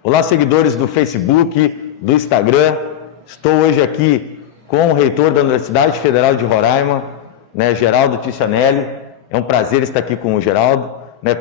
Olá, seguidores do Facebook, do Instagram. Estou hoje aqui com o reitor da Universidade Federal de Roraima, Geraldo Ticianelli. É um prazer estar aqui com o Geraldo.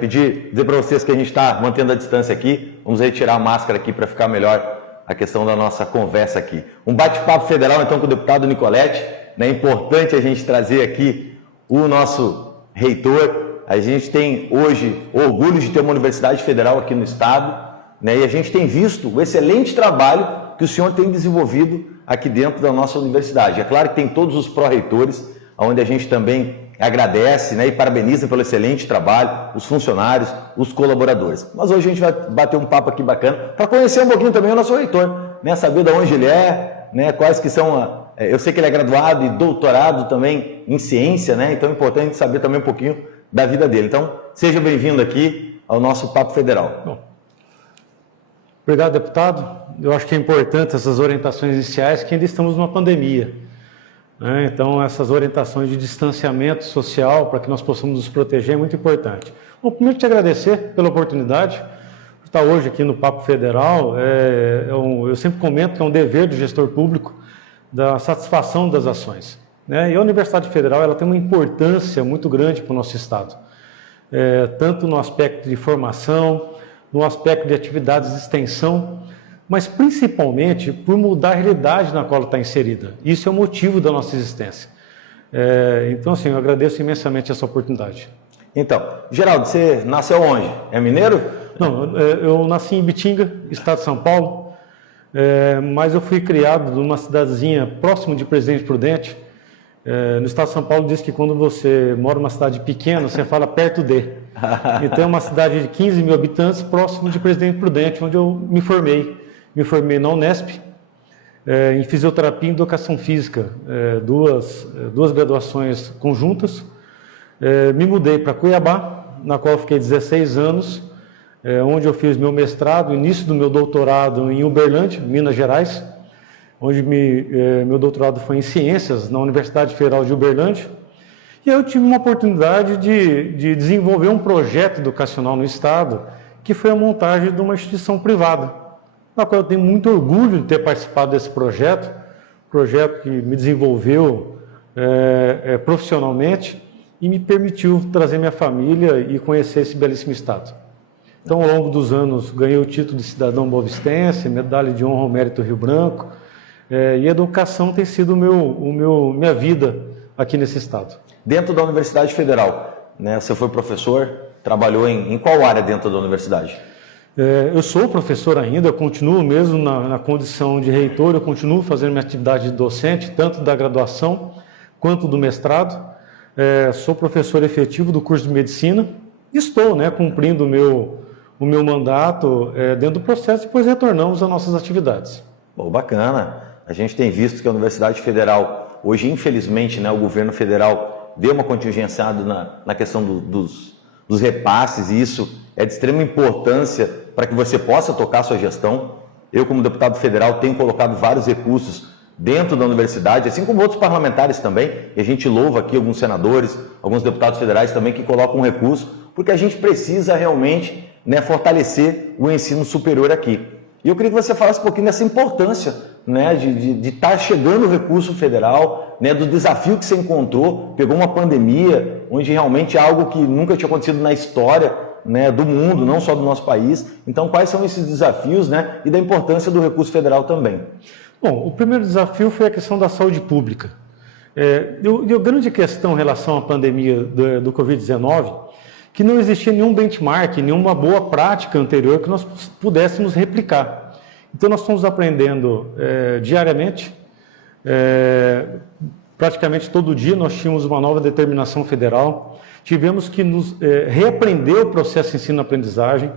Dizer para vocês que a gente está mantendo a distância aqui. Vamos retirar a máscara aqui para ficar melhor a questão da nossa conversa aqui. Um bate-papo federal, então, com o deputado Nicoletti. É importante a gente trazer aqui o nosso reitor. A gente tem hoje orgulho de ter uma universidade federal aqui no estado. E a gente tem visto o excelente trabalho que o senhor tem desenvolvido aqui dentro da nossa universidade. É claro que tem todos os pró-reitores, onde a gente também agradece e parabeniza pelo excelente trabalho, os funcionários, os colaboradores. Mas hoje a gente vai bater um papo aqui bacana para conhecer um pouquinho também o nosso reitor, saber de onde ele é, quais que são... Eu sei que ele é graduado e doutorado também em ciência, então é importante saber também um pouquinho da vida dele. Então, seja bem-vindo aqui ao nosso Papo Federal. Bom. Obrigado, deputado. Eu acho que é importante essas orientações iniciais, que ainda estamos numa pandemia. Então, essas orientações de distanciamento social, para que nós possamos nos proteger, é muito importante. Bom, primeiro te agradecer pela oportunidade de estar hoje aqui no Papo Federal. Eu sempre comento que é um dever do gestor público da satisfação das ações. E a Universidade Federal ela tem uma importância muito grande para o nosso Estado, tanto no aspecto de formação, no aspecto de atividades de extensão, mas principalmente por mudar a realidade na qual ela está inserida. Isso é o motivo da nossa existência. Então, assim, eu agradeço imensamente essa oportunidade. Então, Geraldo, você nasceu onde? É mineiro? Não, eu nasci em Ibitinga, estado de São Paulo, mas eu fui criado numa cidadezinha próximo de Presidente Prudente. No estado de São Paulo diz que quando você mora numa cidade pequena, você fala perto de. Então é uma cidade de 15 mil habitantes, próximo de Presidente Prudente, onde eu me formei. Me formei na Unesp, em Fisioterapia e Educação Física, duas graduações conjuntas. Me mudei para Cuiabá, na qual fiquei 16 anos, onde eu fiz meu mestrado, início do meu doutorado em Uberlândia, Minas Gerais, onde meu doutorado foi em Ciências, na Universidade Federal de Uberlândia. E aí eu tive uma oportunidade de desenvolver um projeto educacional no Estado, que foi a montagem de uma instituição privada, na qual eu tenho muito orgulho de ter participado desse projeto que me desenvolveu profissionalmente e me permitiu trazer minha família e conhecer esse belíssimo Estado. Então, ao longo dos anos, ganhei o título de cidadão boavistense, medalha de honra ao mérito Rio Branco, e a educação tem sido minha vida aqui nesse Estado. Dentro da Universidade Federal, você foi professor, trabalhou em qual área dentro da universidade? Eu sou professor ainda, eu continuo mesmo na condição de reitor, eu continuo fazendo minha atividade de docente, tanto da graduação quanto do mestrado. Sou professor efetivo do curso de medicina, estou cumprindo o meu mandato dentro do processo e depois retornamos às nossas atividades. Bom, bacana. A gente tem visto que a Universidade Federal, hoje, infelizmente, o governo federal deu uma contingenciada na questão dos repasses, e isso é de extrema importância para que você possa tocar a sua gestão. Eu, como deputado federal, tenho colocado vários recursos dentro da universidade, assim como outros parlamentares também, e a gente louva aqui alguns senadores, alguns deputados federais também que colocam um recurso, porque a gente precisa realmente fortalecer o ensino superior aqui. E eu queria que você falasse um pouquinho dessa importância de estar chegando o recurso federal, do desafio que você encontrou, pegou uma pandemia, onde realmente é algo que nunca tinha acontecido na história do mundo, não só do nosso país. Então, quais são esses desafios e da importância do recurso federal também? Bom, o primeiro desafio foi a questão da saúde pública. E a grande questão em relação à pandemia do Covid-19, que não existia nenhum benchmark, nenhuma boa prática anterior que nós pudéssemos replicar. Então, nós estamos aprendendo diariamente, praticamente todo dia nós tínhamos uma nova determinação federal, tivemos que nos reaprender o processo de ensino-aprendizagem,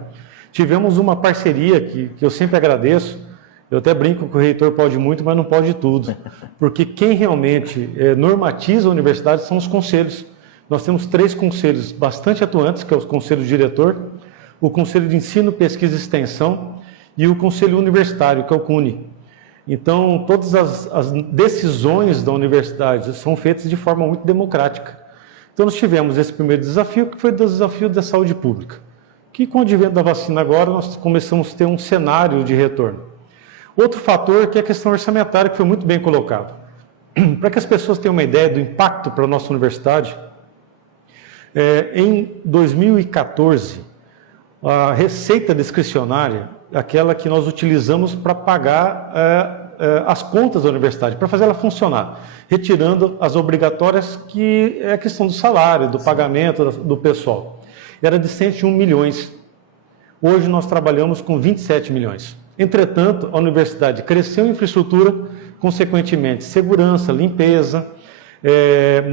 tivemos uma parceria que eu sempre agradeço. Eu até brinco que o reitor pode muito, mas não pode tudo, porque quem realmente normatiza a universidade são os conselhos. Nós temos 3 conselhos bastante atuantes, que é o Conselho Diretor, o Conselho de Ensino, Pesquisa e Extensão e o Conselho Universitário, que é o CUNE. Então, todas as decisões da universidade são feitas de forma muito democrática. Então, nós tivemos esse primeiro desafio, que foi o desafio da saúde pública. que com o advento da vacina agora nós começamos a ter um cenário de retorno. Outro fator que é a questão orçamentária, que foi muito bem colocado. Para que as pessoas tenham uma ideia do impacto para a nossa universidade, em 2014, a receita discricionária, aquela que nós utilizamos para pagar as contas da universidade, para fazer ela funcionar, retirando as obrigatórias, que é a questão do salário, do pagamento do pessoal. Era de 101 milhões. Hoje nós trabalhamos com 27 milhões. Entretanto, a universidade cresceu em infraestrutura, consequentemente, segurança, limpeza,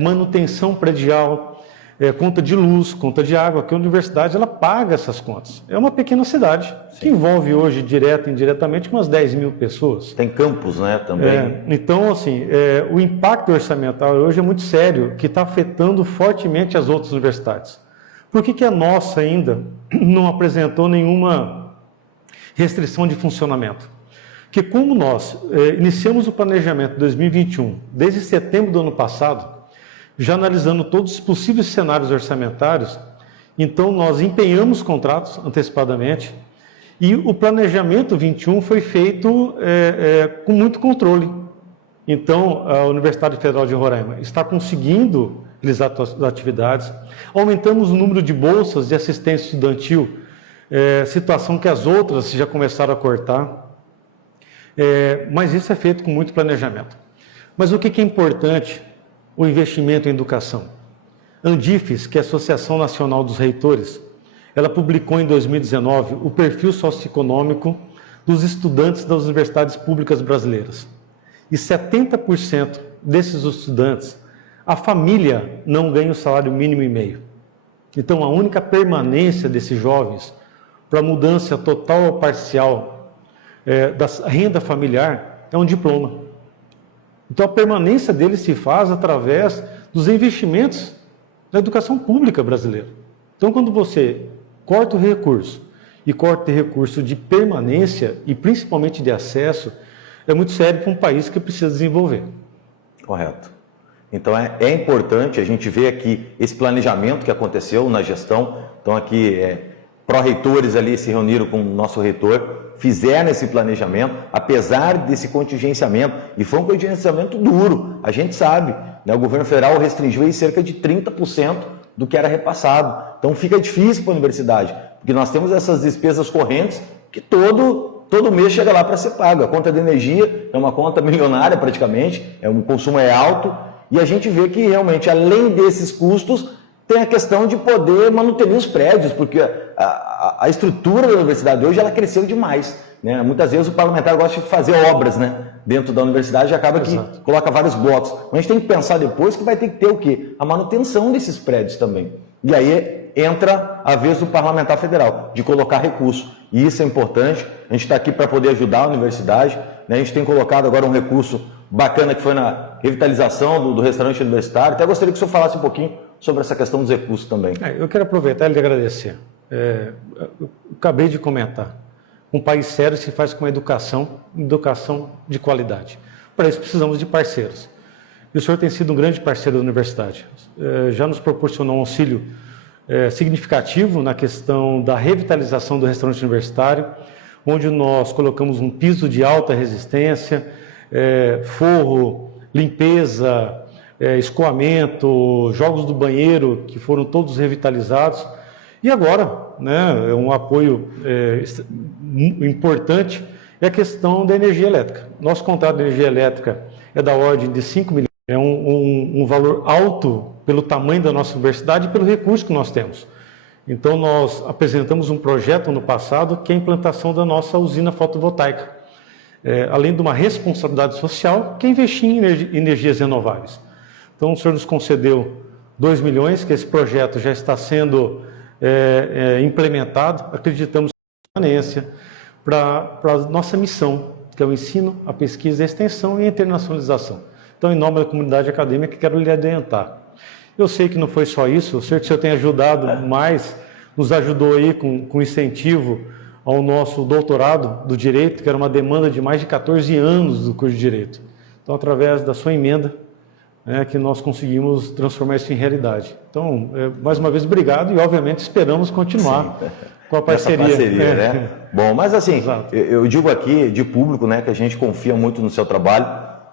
manutenção predial, conta de luz, conta de água, que a universidade ela paga essas contas. É uma pequena cidade, sim, que envolve hoje, direto e indiretamente, umas 10 mil pessoas. Tem campus, né, também. Então, assim, o impacto orçamental hoje é muito sério, que está afetando fortemente as outras universidades. Por que a nossa ainda não apresentou nenhuma restrição de funcionamento? Porque como nós iniciamos o planejamento de 2021, desde setembro do ano passado, já analisando todos os possíveis cenários orçamentários, então nós empenhamos contratos antecipadamente e o planejamento 21 foi feito com muito controle. Então, a Universidade Federal de Roraima está conseguindo realizar as atividades, aumentamos o número de bolsas de assistência estudantil, situação que as outras já começaram a cortar, mas isso é feito com muito planejamento. Mas o que é importante? O investimento em educação. Andifes, que é a Associação Nacional dos Reitores, ela publicou em 2019 o perfil socioeconômico dos estudantes das universidades públicas brasileiras. E 70% desses estudantes, a família não ganha o salário mínimo e meio. Então, a única permanência desses jovens para mudança total ou parcial da renda familiar é um diploma. Então, a permanência deles se faz através dos investimentos da educação pública brasileira. Então, quando você corta o recurso, e corta o recurso de permanência, e principalmente de acesso, é muito sério para um país que precisa desenvolver. Correto. Então, é importante a gente ver aqui esse planejamento que aconteceu na gestão. Então, aqui, pró-reitores ali se reuniram com o nosso reitor, fizeram esse planejamento, apesar desse contingenciamento, e foi um contingenciamento duro, a gente sabe, né? O governo federal restringiu aí cerca de 30% do que era repassado. Então fica difícil para a universidade, porque nós temos essas despesas correntes que todo mês chega lá para ser pago. A conta de energia é uma conta milionária praticamente, o consumo é alto, e a gente vê que realmente, além desses custos, tem a questão de poder manuter os prédios, porque a estrutura da universidade hoje ela cresceu demais, né? Muitas vezes o parlamentar gosta de fazer obras, né, dentro da universidade e acaba que coloca vários blocos. Mas a gente tem que pensar depois que vai ter que ter o quê? A manutenção desses prédios também. E aí entra a vez do parlamentar federal, de colocar recurso. E isso é importante. A gente está aqui para poder ajudar a universidade, né? A gente tem colocado agora um recurso bacana que foi na revitalização do restaurante universitário. Até gostaria que o senhor falasse um pouquinho sobre essa questão dos recursos também. Eu quero aproveitar e lhe agradecer. Eu acabei de comentar. Um país sério se faz com uma educação de qualidade. Para isso precisamos de parceiros. E o senhor tem sido um grande parceiro da universidade. Já nos proporcionou um auxílio significativo na questão da revitalização do restaurante universitário, onde nós colocamos um piso de alta resistência, forro, limpeza, escoamento, jogos do banheiro, que foram todos revitalizados. E agora, né, um apoio importante é a questão da energia elétrica. Nosso contrato de energia elétrica é da ordem de 5 milhões. É um valor alto pelo tamanho da nossa universidade e pelo recurso que nós temos. Então, nós apresentamos um projeto no passado que é a implantação da nossa usina fotovoltaica. Além de uma responsabilidade social, que é investir em energias renováveis. Então, o senhor nos concedeu 2 milhões, que esse projeto já está sendo implementado. Acreditamos na permanência para a nossa missão, que é o ensino, a pesquisa, a extensão e a internacionalização. Então, em nome da comunidade acadêmica, quero lhe adiantar. Eu sei que não foi só isso, eu sei que o senhor tem ajudado mais, nos ajudou aí com incentivo ao nosso doutorado do Direito, que era uma demanda de mais de 14 anos do curso de Direito. Então, através da sua emenda, que nós conseguimos transformar isso em realidade. Então, mais uma vez, obrigado e, obviamente, esperamos continuar Com a parceria, né? Bom, mas assim, eu digo aqui de público, né, que a gente confia muito no seu trabalho.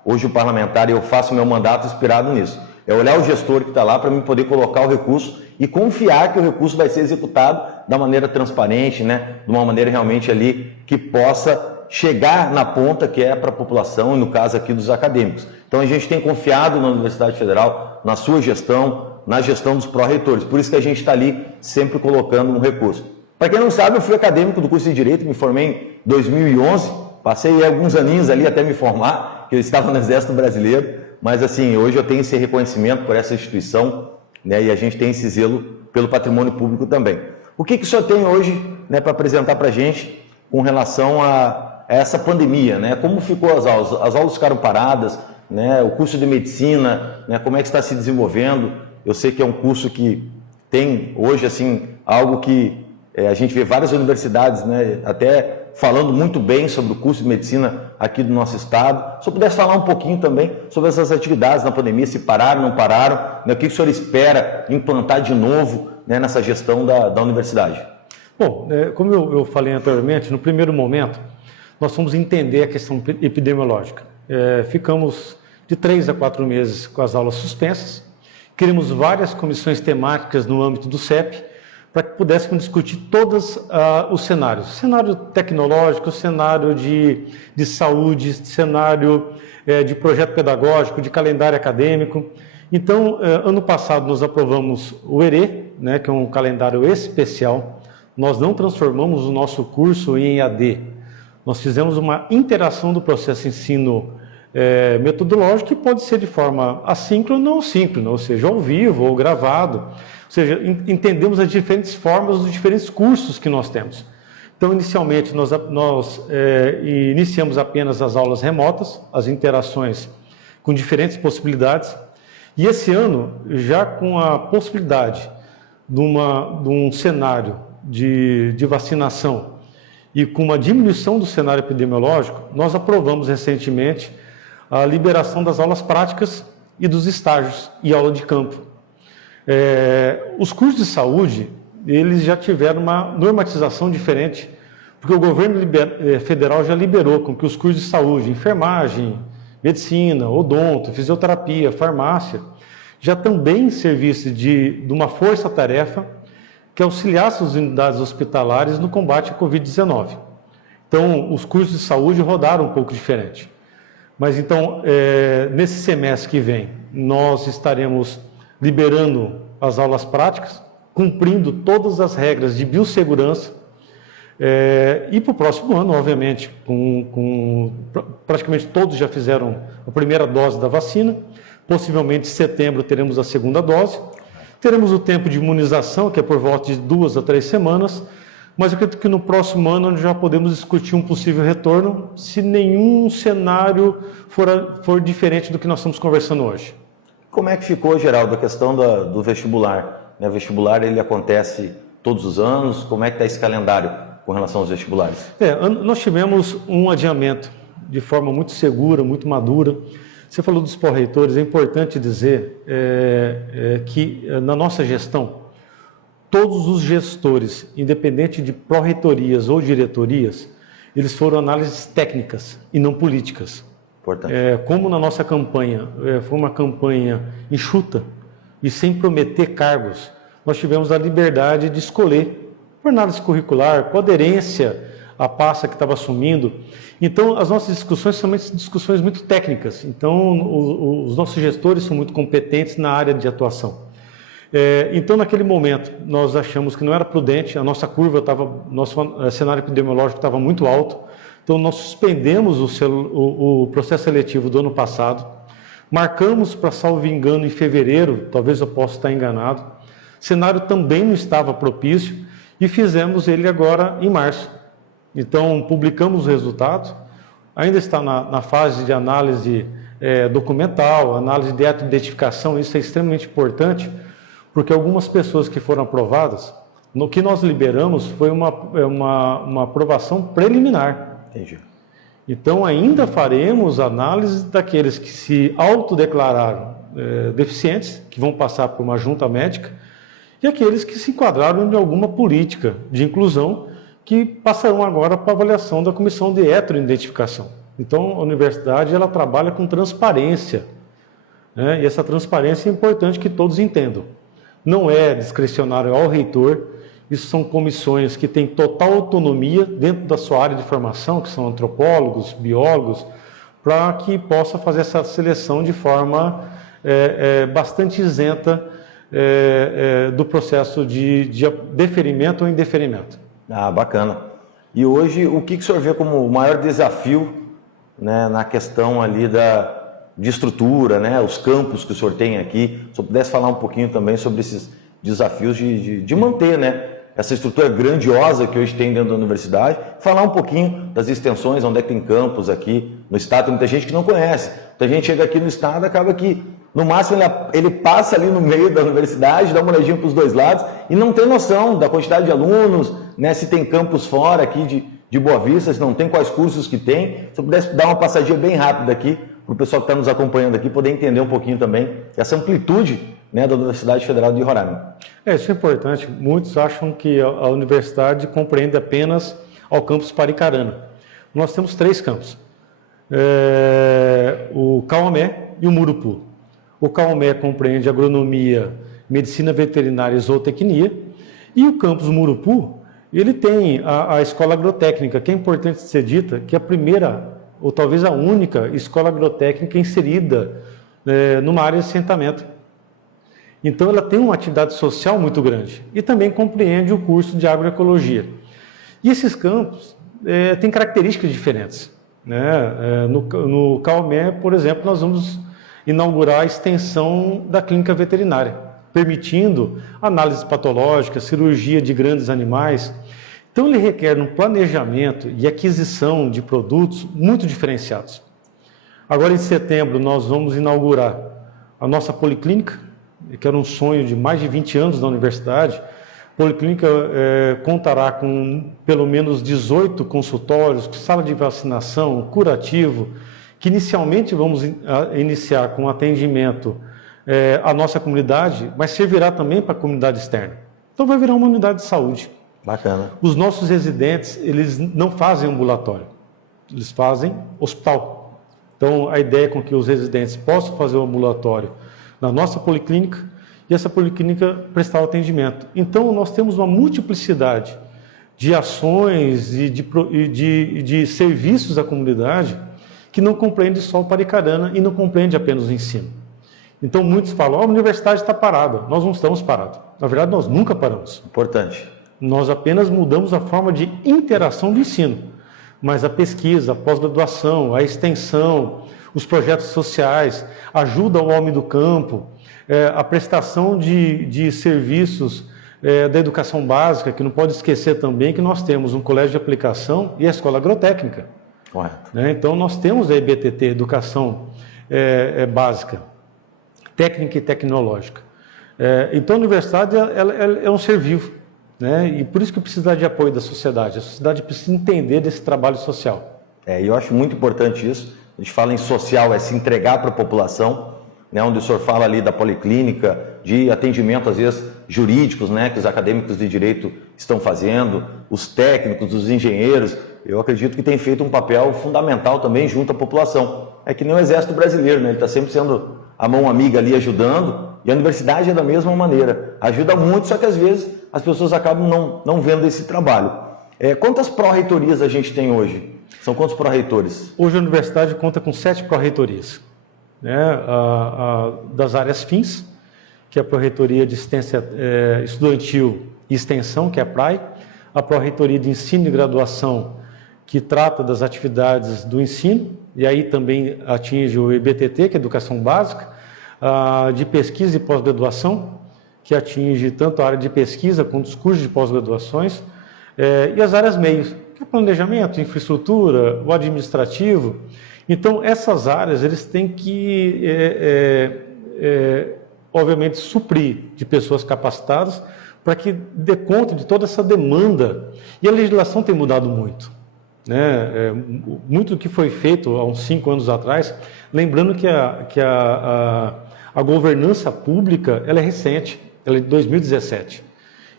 Hoje o parlamentar, eu faço meu mandato inspirado nisso. É olhar o gestor que está lá para mim poder colocar o recurso e confiar que o recurso vai ser executado da maneira transparente, né, de uma maneira realmente ali que possa chegar na ponta que é para a população, e no caso aqui dos acadêmicos. Então a gente tem confiado na Universidade Federal, na sua gestão, na gestão dos pró-reitores. Por isso que a gente está ali sempre colocando um recurso. Para quem não sabe, eu fui acadêmico do curso de Direito, me formei em 2011, passei alguns aninhos ali até me formar, que eu estava no Exército Brasileiro, mas assim, hoje eu tenho esse reconhecimento por essa instituição, né, e a gente tem esse zelo pelo patrimônio público também. O que o senhor tem hoje, né, para apresentar para a gente com relação a essa pandemia, né? Como ficou as aulas? As aulas ficaram paradas, né? O curso de medicina, né? Como é que está se desenvolvendo? Eu sei que é um curso que tem hoje assim algo que a gente vê várias universidades, né? Até falando muito bem sobre o curso de medicina aqui do nosso estado. Se eu pudesse falar um pouquinho também sobre essas atividades na pandemia, se pararam, não pararam, né? O que o senhor espera implantar de novo, né, nessa gestão da universidade? Bom, como eu falei anteriormente, no primeiro momento, nós fomos entender a questão epidemiológica. Ficamos de 3 a 4 meses com as aulas suspensas, criamos várias comissões temáticas no âmbito do CEP, para que pudéssemos discutir todos os cenários. Cenário tecnológico, cenário de saúde, cenário de projeto pedagógico, de calendário acadêmico. Então, ano passado nós aprovamos o ERE, né, que é um calendário especial. Nós não transformamos o nosso curso em EAD. Nós fizemos uma interação do processo ensino metodológico que pode ser de forma assíncrona ou síncrona, ou seja, ao vivo ou gravado. Ou seja, entendemos as diferentes formas dos diferentes cursos que nós temos. Então, inicialmente, nós iniciamos apenas as aulas remotas, as interações com diferentes possibilidades. E esse ano, já com a possibilidade de um cenário de vacinação e com uma diminuição do cenário epidemiológico, nós aprovamos recentemente a liberação das aulas práticas e dos estágios e aula de campo. Os cursos de saúde, eles já tiveram uma normatização diferente, porque o governo federal já liberou com que os cursos de saúde, enfermagem, medicina, odonto, fisioterapia, farmácia, já também servissem de uma força-tarefa que auxiliasse as unidades hospitalares no combate à Covid-19. Então, os cursos de saúde rodaram um pouco diferente. Mas, então, nesse semestre que vem, nós estaremos liberando as aulas práticas, cumprindo todas as regras de biossegurança, e para o próximo ano, obviamente, praticamente todos já fizeram a primeira dose da vacina, possivelmente em setembro teremos a segunda dose. Teremos o tempo de imunização, que é por volta de 2 a 3 semanas, mas eu acredito que no próximo ano já podemos discutir um possível retorno, se nenhum cenário for diferente do que nós estamos conversando hoje. Como é que ficou, Geraldo, a questão do vestibular? O vestibular, ele acontece todos os anos, como é que está esse calendário com relação aos vestibulares? Nós tivemos um adiamento de forma muito segura, muito madura. Você falou dos pró-reitores, é importante dizer que na nossa gestão, todos os gestores, independente de pró-reitorias ou diretorias, eles foram análises técnicas e não políticas. Importante. Como na nossa campanha, foi uma campanha enxuta e sem prometer cargos, nós tivemos a liberdade de escolher por análise curricular, com aderência à pasta que estava assumindo. Então, as nossas discussões são discussões muito técnicas. Então, os nossos gestores são muito competentes na área de atuação. Então, naquele momento, nós achamos que não era prudente, a nossa curva nosso cenário epidemiológico estava muito alto, então nós suspendemos o processo seletivo do ano passado, marcamos para, salvo engano, em fevereiro, talvez eu possa estar enganado, o cenário também não estava propício e fizemos ele agora em março. Então, publicamos os resultados, ainda está na fase de análise documental, análise de identificação, isso é extremamente importante, porque algumas pessoas que foram aprovadas, no que nós liberamos foi uma aprovação preliminar. Entendi. Então, ainda faremos análise daqueles que se autodeclararam deficientes, que vão passar por uma junta médica, e aqueles que se enquadraram em alguma política de inclusão, que passarão agora para a avaliação da comissão de heteroidentificação. Então, a universidade ela trabalha com transparência, né? E essa transparência é importante que todos entendam. Não é discricionário ao reitor, isso são comissões que têm total autonomia dentro da sua área de formação, que são antropólogos, biólogos, para que possa fazer essa seleção de forma bastante isenta do processo de deferimento ou indeferimento. Ah, bacana. E hoje, o que o senhor vê como o maior desafio, né, na questão ali de estrutura, né, os campos que o senhor tem aqui? Se eu pudesse falar um pouquinho também sobre esses desafios de manter, né, essa estrutura grandiosa que hoje tem dentro da universidade, falar um pouquinho das extensões, onde é que tem campos aqui no estado. Tem muita gente que não conhece. Muita gente chega aqui no estado, acaba que, no máximo, ele passa ali no meio da universidade, dá uma olhadinha para os dois lados e não tem noção da quantidade de alunos, né, se tem campus fora aqui de Boa Vista, se não tem, quais cursos que tem. Se eu pudesse dar uma passadinha bem rápida aqui, para o pessoal que está nos acompanhando aqui poder entender um pouquinho também essa amplitude, né, da Universidade Federal de Roraima. Isso é importante. Muitos acham que a universidade compreende apenas ao campus Paricarana. Nós temos 3 campos, o Caomé e o Murupu. O Caomé compreende agronomia, medicina veterinária e zootecnia, e o campus Murupu, ele tem a escola agrotécnica, que é importante ser dita, que é a primeira, ou talvez a única, escola agrotécnica inserida numa área de assentamento. Então, ela tem uma atividade social muito grande e também compreende o curso de agroecologia. E esses campos têm características diferentes, né? No Caomé, por exemplo, nós vamos inaugurar a extensão da clínica veterinária, permitindo análise patológica, cirurgia de grandes animais. Então, ele requer um planejamento e aquisição de produtos muito diferenciados. Agora, em setembro, nós vamos inaugurar a nossa policlínica, que era um sonho de mais de 20 anos da universidade. A policlínica contará com pelo menos 18 consultórios, sala de vacinação, curativo, que inicialmente vamos iniciar com atendimento à nossa comunidade, mas servirá também para a comunidade externa. Então vai virar uma unidade de saúde. Bacana. Os nossos residentes, eles não fazem ambulatório, eles fazem hospital. Então a ideia é com que os residentes possam fazer o ambulatório na nossa policlínica e essa policlínica prestar o atendimento. Então nós temos uma multiplicidade de ações e de serviços à comunidade que não compreende só o Paricarana e não compreende apenas o ensino. Então muitos falam, a universidade está parada. Nós não estamos parados. Na verdade, nós nunca paramos. Importante. Nós apenas mudamos a forma de interação do ensino. Mas a pesquisa, a pós-graduação, a extensão, os projetos sociais, ajuda ao homem do campo, a prestação de serviços da educação básica, que não pode esquecer também que nós temos um colégio de aplicação e a escola agrotécnica. Correto. Então nós temos a EBTT, educação básica, técnica e tecnológica. Então a universidade ela é um ser vivo, né? E por isso que precisa de apoio da sociedade. A sociedade precisa entender desse trabalho social. E eu acho muito importante isso. A gente fala em social, se entregar para a população, né, onde o senhor fala ali da policlínica, de atendimento, às vezes, jurídicos, né, que os acadêmicos de direito estão fazendo, os técnicos, os engenheiros. Eu acredito que tem feito um papel fundamental também junto à população. É que nem o Exército Brasileiro, né, ele está sempre sendo a mão amiga ali ajudando, e a universidade é da mesma maneira. Ajuda muito, só que às vezes as pessoas acabam não vendo esse trabalho. Quantas pró-reitorias a gente tem hoje? São quantos pró-reitores? Hoje a universidade conta com 7 pró-reitorias, né? Das áreas fins, que é a pró-reitoria de assistência estudantil e extensão, que é a PRAE, a pró-reitoria de ensino e graduação, que trata das atividades do ensino, e aí também atinge o EBTT, que é Educação Básica, de pesquisa e pós-graduação, que atinge tanto a área de pesquisa quanto os cursos de pós-graduações, e as áreas meios, que é planejamento, infraestrutura, o administrativo. Então, essas áreas, eles têm que, obviamente, suprir de pessoas capacitadas para que dê conta de toda essa demanda. E a legislação tem mudado muito, né? Muito do que foi feito há uns 5 anos atrás, lembrando que a governança pública ela é recente. ela é de 2017.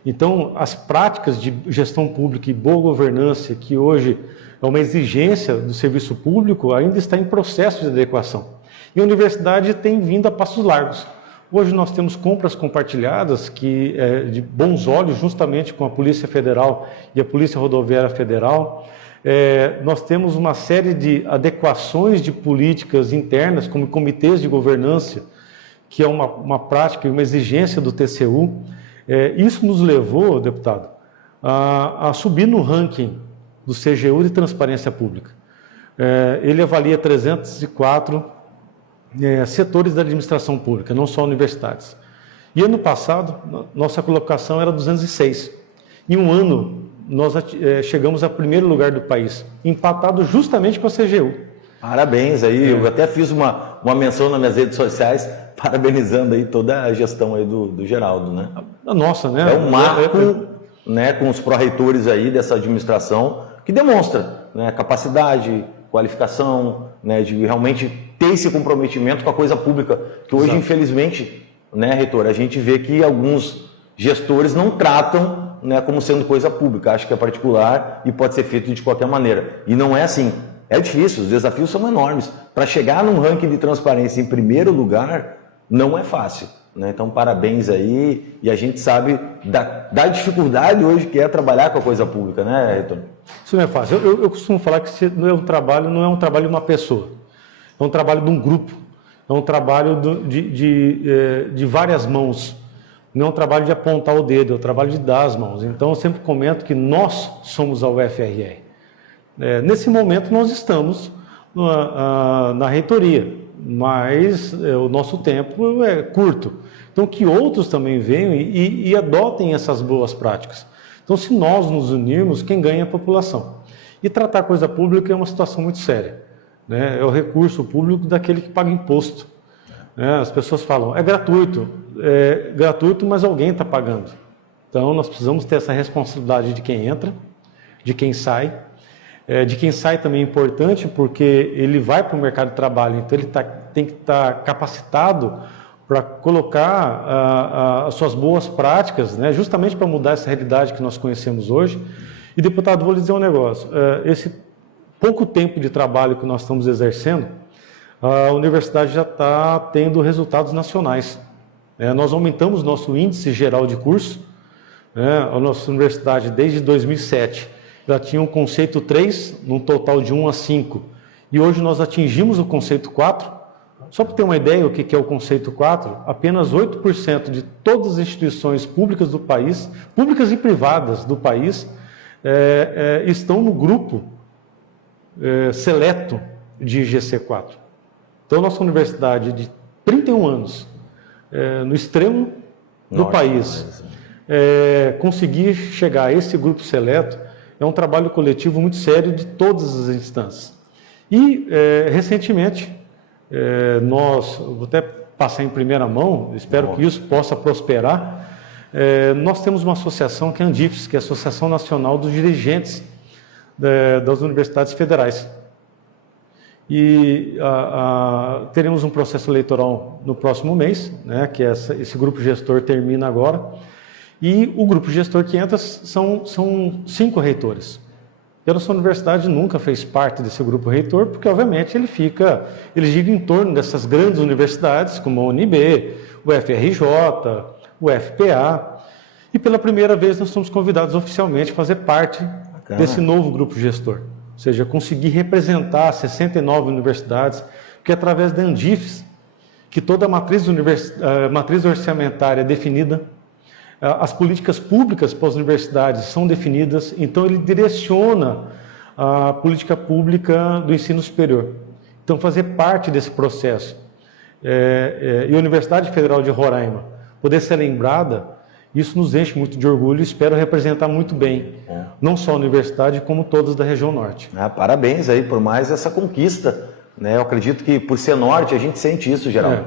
Então, as práticas de gestão pública e boa governança, que hoje é uma exigência do serviço público, ainda está em processo de adequação. E a universidade tem vindo a passos largos. Hoje nós temos compras compartilhadas de bons olhos, justamente com a Polícia Federal e a Polícia Rodoviária Federal. Nós temos uma série de adequações de políticas internas, como comitês de governança, que é uma prática e uma exigência do TCU. Isso nos levou, deputado, a subir no ranking do CGU de Transparência Pública. Ele avalia 304 setores da administração pública, não só universidades. E ano passado, nossa colocação era 206. Em um ano, nós chegamos a primeiro lugar do país, empatado justamente com a CGU. Parabéns aí, eu até fiz uma menção nas minhas redes sociais, parabenizando aí toda a gestão aí do Geraldo, né? A nossa, né? É um marco, né, com os pró-reitores aí dessa administração, que demonstra, né, capacidade, qualificação, né, de realmente ter esse comprometimento com a coisa pública, que hoje, infelizmente, né, reitor, a gente vê que alguns gestores não tratam, né, como sendo coisa pública, acho que é particular e pode ser feito de qualquer maneira. E não é assim. É difícil, os desafios são enormes. Para chegar num ranking de transparência em primeiro lugar, não é fácil, né? Então, parabéns aí. E a gente sabe da dificuldade hoje que é trabalhar com a coisa pública, né, reitor? Isso não é fácil. Eu costumo falar que não é um trabalho de uma pessoa. É um trabalho de um grupo. É um trabalho de várias mãos. Não é um trabalho de apontar o dedo, é um trabalho de dar as mãos. Então, eu sempre comento que nós somos a UFRR. Nesse momento, nós estamos na reitoria, mas o nosso tempo é curto. Então, que outros também venham e adotem essas boas práticas. Então, se nós nos unirmos, quem ganha é a população. E tratar a coisa pública é uma situação muito séria, né? É o recurso público daquele que paga imposto. As pessoas falam, é gratuito, mas alguém está pagando. Então, nós precisamos ter essa responsabilidade de quem entra, de quem sai. De quem sai também é importante, porque ele vai para o mercado de trabalho, então ele tem que estar capacitado para colocar as suas boas práticas, né, justamente para mudar essa realidade que nós conhecemos hoje. E, deputado, vou lhe dizer um negócio, esse pouco tempo de trabalho que nós estamos exercendo, a universidade já está tendo resultados nacionais. Nós aumentamos nosso índice geral de curso, a nossa universidade desde 2007, já tinha um conceito 3, num total de 1 a 5. E hoje nós atingimos o conceito 4. Só para ter uma ideia o que é o conceito 4, apenas 8% de todas as instituições públicas do país, públicas e privadas do país, estão no grupo seleto de IGC4. Então, nossa universidade de 31 anos, no extremo do país, conseguir chegar a esse grupo seleto, é um trabalho coletivo muito sério de todas as instâncias. E, recentemente, vou até passar em primeira mão, espero que isso possa prosperar, nós temos uma associação que é a Andifes, que é a Associação Nacional dos Dirigentes das Universidades Federais. E teremos um processo eleitoral no próximo mês, né, que esse grupo gestor termina agora. E o grupo gestor que entra são 5 reitores. E a nossa universidade nunca fez parte desse grupo reitor, porque, obviamente, ele gira em torno dessas grandes universidades, como a UNB, o FRJ, o FPA. E, pela primeira vez, nós somos convidados oficialmente a fazer parte desse novo grupo gestor. Ou seja, conseguir representar 69 universidades, porque é através da Andifes, que toda a matriz orçamentária é definida, as políticas públicas para as universidades são definidas, então ele direciona a política pública do ensino superior. Então, fazer parte desse processo e a Universidade Federal de Roraima poder ser lembrada, isso nos enche muito de orgulho e espero representar muito bem, não só a universidade, como todas da região norte. Parabéns aí por mais essa conquista, né? Eu acredito que por ser norte a gente sente isso, Geraldo.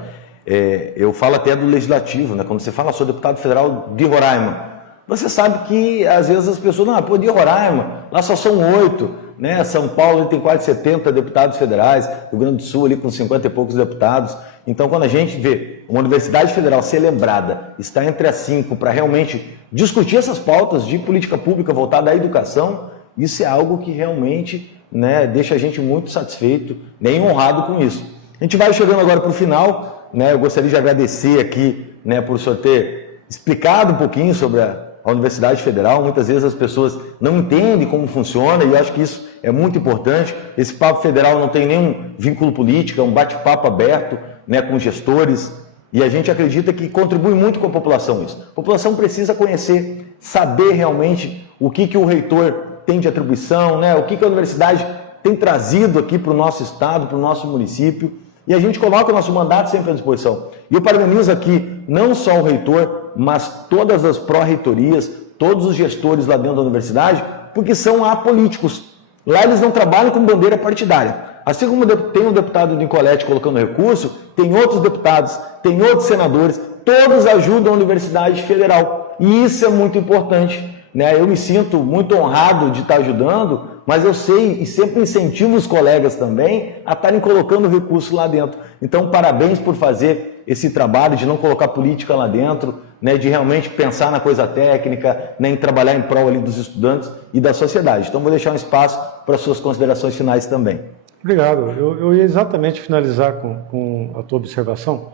Eu falo até do legislativo, né? Quando você fala, sou deputado federal de Roraima, você sabe que às vezes as pessoas, de Roraima, lá só são 8, né? São Paulo tem quase 70 deputados federais, Rio Grande do Sul ali com 50 e poucos deputados. Então, quando a gente vê uma universidade federal ser lembrada, estar entre as 5 para realmente discutir essas pautas de política pública voltada à educação, isso é algo que realmente, né, deixa a gente muito satisfeito, nem honrado com isso. A gente vai chegando agora para o final, né? Eu gostaria de agradecer aqui, né, por o senhor ter explicado um pouquinho sobre a Universidade Federal. Muitas vezes as pessoas não entendem como funciona e eu acho que isso é muito importante. Esse Papo Federal não tem nenhum vínculo político, é um bate-papo aberto, né, com gestores, e a gente acredita que contribui muito com a população isso. A população precisa conhecer, saber realmente o que o reitor tem de atribuição, né, o que a universidade tem trazido aqui para o nosso estado, para o nosso município, e a gente coloca o nosso mandato sempre à disposição. E eu parabenizo aqui não só o reitor, mas todas as pró-reitorias, todos os gestores lá dentro da universidade, porque são apolíticos. Lá eles não trabalham com bandeira partidária. Assim como tem um deputado de Nicolete colocando recurso, tem outros deputados, tem outros senadores, todos ajudam a Universidade Federal. E isso é muito importante, né? Eu me sinto muito honrado de estar ajudando, mas eu sei e sempre incentivo os colegas também a estarem colocando recurso lá dentro. Então, parabéns por fazer esse trabalho de não colocar política lá dentro, né, de realmente pensar na coisa técnica, né, em trabalhar em prol ali dos estudantes e da sociedade. Então, vou deixar um espaço para as suas considerações finais também. Obrigado. Eu ia exatamente finalizar com a tua observação.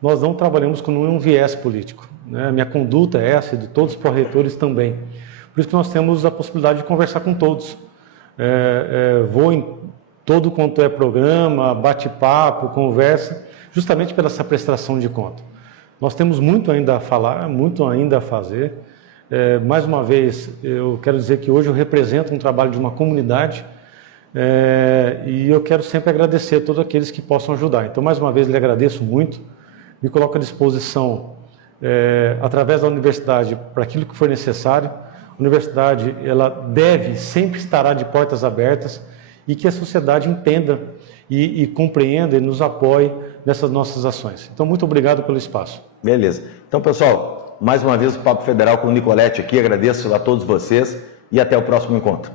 Nós não trabalhamos com nenhum viés político, né? A minha conduta é essa, de todos os pró-reitores também. Por isso que nós temos a possibilidade de conversar com todos. Vou em todo quanto é programa, bate-papo, conversa, justamente pela essa prestação de conta. Nós temos muito ainda a falar, muito ainda a fazer. Mais uma vez, eu quero dizer que hoje eu represento um trabalho de uma comunidade e eu quero sempre agradecer a todos aqueles que possam ajudar. Então, mais uma vez, lhe agradeço muito, me coloco à disposição, através da universidade, para aquilo que for necessário. A universidade, ela deve, sempre estará de portas abertas e que a sociedade entenda e compreenda e nos apoie nessas nossas ações. Então, muito obrigado pelo espaço. Beleza. Então, pessoal, mais uma vez o Papo Federal com o Nicolete aqui. Agradeço a todos vocês e até o próximo encontro.